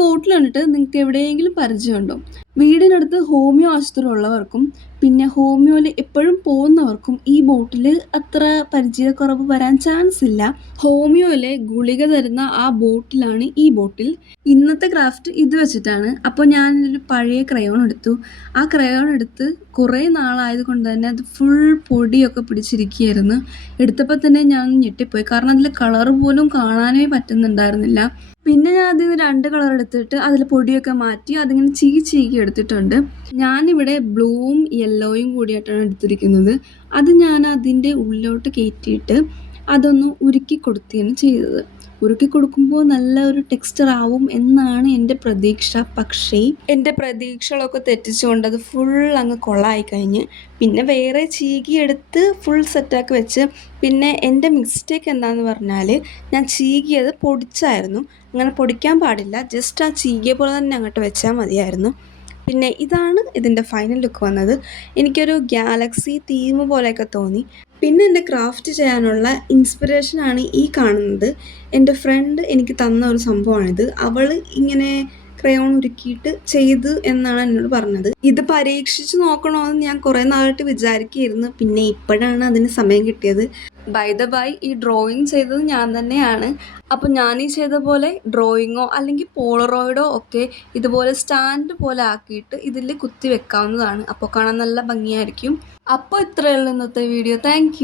ബോട്ടിൽ കണ്ടിട്ട് നിങ്ങൾക്ക് എവിടെയെങ്കിലും പരിചയമുണ്ടോ? വീടിനടുത്ത് ഹോമിയോ ആശുപത്രി ഉള്ളവർക്കും പിന്നെ ഹോമിയോയിൽ എപ്പോഴും പോകുന്നവർക്കും ഈ ബോട്ടിൽ അത്ര പരിചയക്കുറവ് വരാൻ ചാൻസ് ഇല്ല. ഹോമിയോയിലെ ഗുളിക തരുന്ന ആ ബോട്ടിലാണ് ഈ ബോട്ടിൽ. ഇന്നത്തെ ക്രാഫ്റ്റ് ഇത് വെച്ചിട്ടാണ്. അപ്പോൾ ഞാനൊരു പഴയ ക്രയോൺ എടുത്തു. ആ ക്രയോൺ എടുത്ത് കുറേ നാളായത് കൊണ്ട് തന്നെ അത് ഫുൾ പൊടിയൊക്കെ പിടിച്ചിരിക്കുകയായിരുന്നു. എടുത്തപ്പോൾ തന്നെ ഞാൻ ഞെട്ടിപ്പോയി. കാരണം അതിൽ കളർ പോലും കാണാനേ പറ്റുന്നുണ്ടായിരുന്നില്ല. പിന്നെ ഞാൻ അതിൽ നിന്ന് 2 കളർ എടുത്തിട്ട് അതിൽ പൊടിയൊക്കെ മാറ്റി അതിങ്ങനെ ചീകി എടുത്തിട്ടുണ്ട്. ഞാനിവിടെ ബ്ലൂവും യെല്ലോയും കൂടിയായിട്ടാണ് എടുത്തിരിക്കുന്നത്. അത് ഞാൻ അതിൻ്റെ ഉള്ളിലോട്ട് കയറ്റിയിട്ട് അതൊന്ന് ഉരുക്കി കൊടുക്കുകയാണ് ചെയ്തത്. ഉരുക്കി കൊടുക്കുമ്പോൾ നല്ല ഒരു ടെക്സ്ചർ ആവും എന്നാണ് എൻ്റെ പ്രതീക്ഷ. പക്ഷേ എൻ്റെ പ്രതീക്ഷകളൊക്കെ തെറ്റിച്ചുകൊണ്ട് അത് ഫുൾ അങ്ങ് കൊളായി കഴിഞ്ഞ്. പിന്നെ വേറെ ചീകിയെടുത്ത് ഫുൾ സെറ്റാക്കി വെച്ച്. പിന്നെ എൻ്റെ മിസ്റ്റേക്ക് എന്താണെന്ന് പറഞ്ഞാൽ ഞാൻ ചീകിയത് പൊടിച്ചായിരുന്നു. അങ്ങനെ പൊടിക്കാൻ പാടില്ല. ജസ്റ്റ് ആ ചീകിയ പോലെ തന്നെ അങ്ങോട്ട് വെച്ചാൽ മതിയായിരുന്നു. പിന്നെ ഇതാണ് ഇതിൻ്റെ ഫൈനൽ ലുക്ക് വന്നത്. എനിക്കൊരു ഗാലക്സി തീം പോലെയൊക്കെ തോന്നി. പിന്നെ എൻ്റെ ക്രാഫ്റ്റ് ചെയ്യാനുള്ള ഇൻസ്പിറേഷനാണ് ഈ കാണുന്നത്. എൻ്റെ ഫ്രണ്ട് എനിക്ക് തന്ന ഒരു സംഭവമാണിത്. അവൾ ഇങ്ങനെ ക്രയോൺ ഉരുക്കിയിട്ട് ചെയ്തു എന്നാണ് എന്നോട് പറഞ്ഞത്. ഇത് പരീക്ഷിച്ച് നോക്കണമെന്ന് ഞാൻ കുറേ നാളായിട്ട് വിചാരിക്കുകയായിരുന്നു. പിന്നെ ഇപ്പോഴാണ് അതിന് സമയം കിട്ടിയത്. ബൈ ദ ബൈ ഈ ഡ്രോയിങ് ചെയ്തത് ഞാൻ തന്നെയാണ്. അപ്പോൾ ഞാൻ ഈ ചെയ്ത പോലെ ഡ്രോയിങ്ങോ അല്ലെങ്കിൽ പോളറോയിഡോ ഒക്കെ ഇതുപോലെ സ്റ്റാൻഡ് പോലെ ആക്കിയിട്ട് ഇതിൽ കുത്തി വെക്കാവുന്നതാണ്. അപ്പോൾ കാണാൻ നല്ല ഭംഗിയായിരിക്കും. അപ്പോൾ ഇത്രയേ ഉള്ളൂ ഇന്നത്തെ വീഡിയോ. താങ്ക്